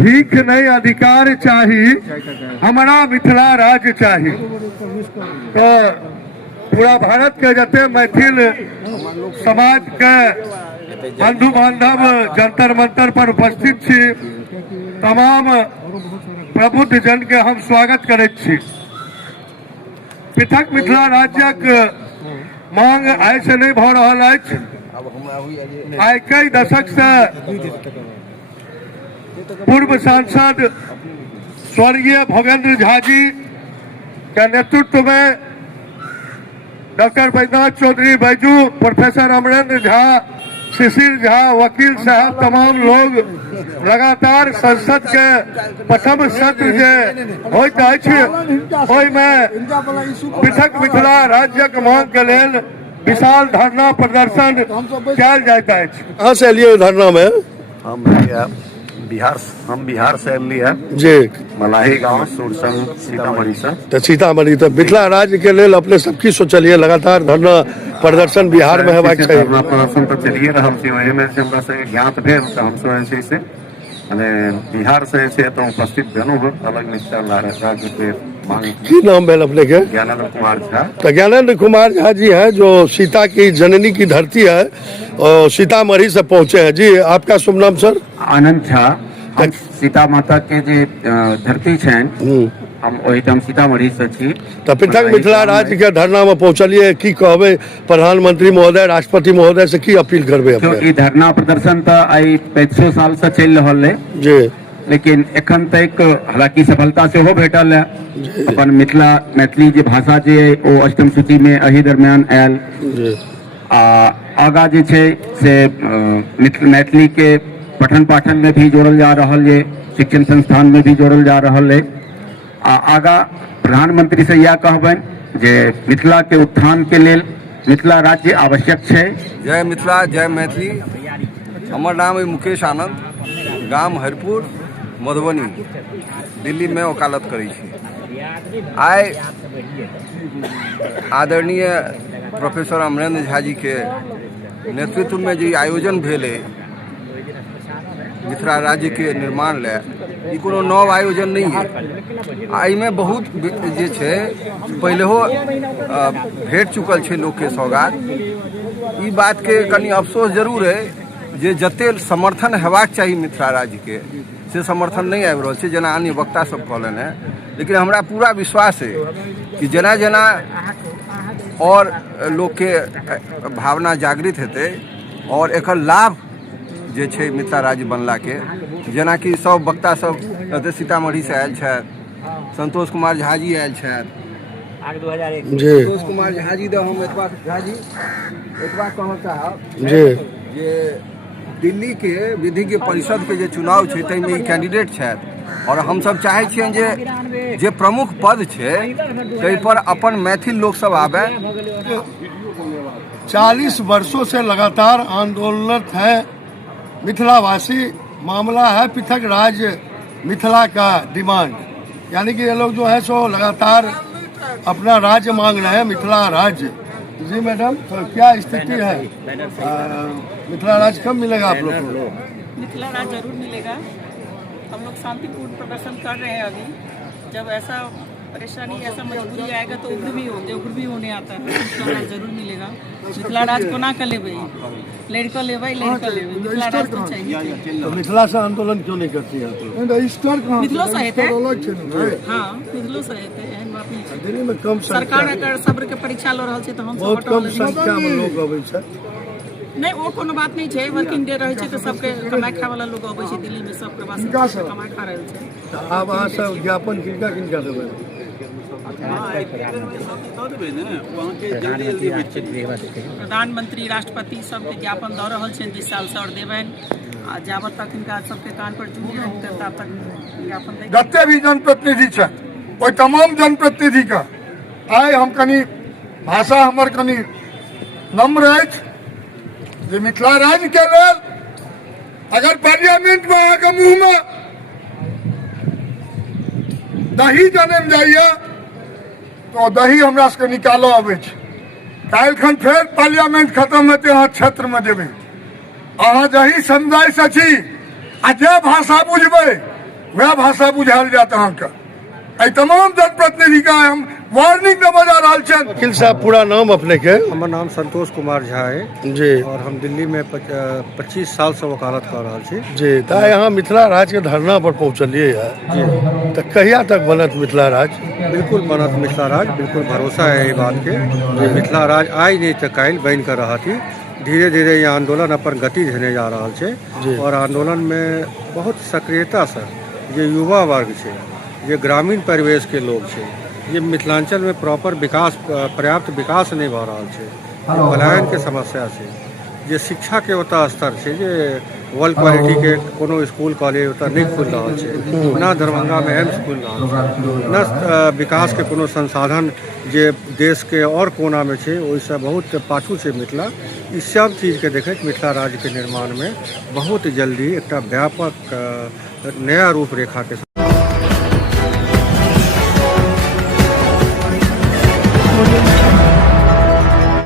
भीख नहीं अधिकार चाहिए, हमारा मिथिला राज्य चाहिए। तो पूरा भारत के जते मैथिल समाज के बंधु बांधव जंतर मंतर पर उपस्थित छी, तमाम प्रबुद्ध जन के हम स्वागत करैत छी। पृथक मिथिला राज्यक मांग आइ से नहीं भ रहल अछि। आइ कई दशक से पूर्व सांसद स्वर्गीय भोगेंद्र झा जी के नेतृत्व में डॉक्टर बैद्यनाथ चौधरी बैजू, प्रोफेसर अमरेंद्र झा, शिशिर झा, वकील साहब, तमाम लोग लगातार संसद के प्रथम सत्र जे होइत अछि ओहिमे पृथक मिथिला राज्यक मांग के लेल विशाल धरना प्रदर्शन कयल जाइत अछि। कहाँ से एलियै धरना में? हम बिहार से एलियै जी, मलाही गांव सुरसंग सीतामढ़ी से। तो सीतामढ़ी तो मिथिला राज्य के लेल अपने सब की सोचलिए? लगातार धरना प्रदर्शन बिहार में हेबाक चाहिए। धरना प्रदर्शन तो चलिए रहल छी, ओहि में से हमरा से ज्ञात भेल तऽ हम सब जे छै माने बिहार से तो उपस्थित भेलहुँ हँ। अलग मिथिला राज्य के मांग। की नाम भेल अपने के? ज्ञानेंद्र कुमार झा। तो ज्ञानेंद्र कुमार झा जी है जो सीता की जननी की धरती है और सीतामढ़ी से पहुंचे हैं। जी, आपका शुभ नाम सर? आनंद झा। हम सीता माता के जे धरती छनि, हम ओहिठाम सीतामढ़ी से छी। तो पृथक मिथिला राज्य के धरना में पहुंचलिए, की कहबे प्रधानमंत्री महोदय, राष्ट्रपति महोदय से की अपील करबे? ई धरना प्रदर्शन तो आई 500 साल से चल रहा है जी, लेकिन एखन तक हालांकि सफलता से हो भेटल है। अपन मैथिली जे भाषा जे ओ अष्टम सूची में एही दरमियान आयल। आगा जे छै से मैथिली के पठन पाठन में भी जोड़ल जा रहा है, शिक्षण संस्थान में भी जोड़ल जा रहा है। आगा प्रधानमंत्री से यह कहबनि जे मिथिला के उत्थान के लेल मिथिला राज्य आवश्यक है। जय मिथिला, जय मैथिली। हमर नाम है मुकेश आनंद, गाम हरिपुर, मधुबनी, दिल्ली में वकालत करै छी। आइ आदरणीय प्रोफेसर अमरेंद्र झा जी के नेतृत्व में जो आयोजन भेल है मिथिला राज्य के निर्माण ले, ई कोनो नव आयोजन नहीं है। आई में बहुत जे छै पहिलेहो भेट चुकल छै लोग के सौगात। ई बात के कनी अफसोस जरूर है जे जते समर्थन हेबाक चाहिए मिथिला राज्य के से समर्थन नहीं आबि रहल छै, जेना अन्य वक्ता सब कहलनि है। लेकिन हमरा पूरा विश्वास है कि जेना जेना और लोग के भावना जागृत हेतै और एकर लाभ जे छै मिथिला राज्य बनला के, जेना कि सब वक्ता सब सीतामढ़ी से आयल छथि, संतोष कुमार झा जी आयल छथि। संतोष कुमार झा जी दे हम एतबा कहऽ चाहब जे दिल्ली के विधि परिषद के जे चुनाव छै ताहिमे ई कैंडिडेट छथि और हम सब चाहै छियनि जे प्रमुख पद छै ताहि पर अपन मैथिल लोक सब आबे। 40 वर्षों से लगातार आंदोलनरत है मिथिलावासी। मामला है पृथक राज्य मिथिला का डिमांड, यानी कि ये लोग जो है सो लगातार अपना राज्य मांग रहे हैं, मिथिला राज्य। जी मैडम, तो क्या स्थिति है? मिथिला राज्य कब मिलेगा आप लोग को? मिथिला राज्य जरूर मिलेगा। हम लोग शांतिपूर्ण प्रदर्शन कर रहे हैं अभी। जब ऐसा परेशानी, ऐसा मजबूरी आएगा तो उग्र भी होने आता है। मिथिला राज्य जरूर मिलेगा। मिथिला राज्य को ना कर लेबै, लड़का लेबै। मिथिला राज्य तो चाहिए। तो मिथिला से आंदोलन क्यों नहीं करती है? मिथिलो से हेतै। हाँ, मिथिलो से हेतै, एहन बात नहीं छै। दिल्ली में कम सरकार अगर सब्र के परीक्षा लऽ रहल छै तऽ हम सब बहुत कम संख्या में लोग अबै छै। नहीं, वो कोनो बात नहीं है। वर्किंग डे रहे तो सबके कमाई खाए वाला लोग आबै छै दिल्ली में, सब प्रवासी कमाई खा रहे हैं। आब अहाँ सब ज्ञापन किनका देबै? प्रधानमंत्री, राष्ट्रपति सबके ज्ञापन दऽ रहल छनि 20 साल से और देबनि। आ जाबत तक इनका सबके कान पर चुनी रहतै तब तक ज्ञापन देबै। जते भी जनप्रतिनिधि छै ओहि तमाम जनप्रतिनिधि का आइ हम कनी भाषा हमर कनी नम्र अछि जे मिथिला राज्य के लेल अगर पार्लियामेंट में अहाँके मुँह में दही जन्म जाइए तो दही हमरा सबके निकालऽ अबै छै। काल्हि खन फेर पार्लियामेंट खत्म हेतै, अहाँ क्षेत्र में जेबै, अहाँ जही समुदाय से छी आ जे भाषा बुझबै वह भाषा बुझायल जात अहाँके एहि तमाम जनप्रतिनिधि का हम वार्निंग देबऽ जा रहल छन। वकील साहब पूरा नाम अपने के? हमर नाम संतोष कुमार झा है जी और हम दिल्ली में 25 साल से वकालत कर रहा छी। जी तऽ यहाँ मिथिला राज के धरना पर पहुंचलिए है जी तो कहिया तक बनत मिथिला राज? बिल्कुल बनत मिथिला राज, बिल्कुल भरोसा है ये बात के जे मिथिला राज आई नहीं तो काल्हि बन कर रहा थी। धीरे धीरे ये आंदोलन अपन गति देने जा रहा है और आंदोलन में बहुत सक्रियता से ये युवा वर्ग है, ये ग्रामीण परिवेश के लोग है, ये मिथिलांचल में प्रॉपर विकास पर्याप्त विकास नहीं भ रहा है, पलायन के समस्या से, जे शिक्षा के ओता स्तर है, जे वर्ल्ड क्वालिटी के कोनो स्कूल कॉलेज ओता नहीं खुल रहा है, ना दरभंगा में एम्स खुल रहा है, ना विकास के कोनो संसाधन जे देश के और कोना में है वैसे बहुत पाछू से मिथिला। इस सब चीज के देखते मिथिला राज्य के निर्माण में बहुत जल्दी एक व्यापक नया रूपरेखा के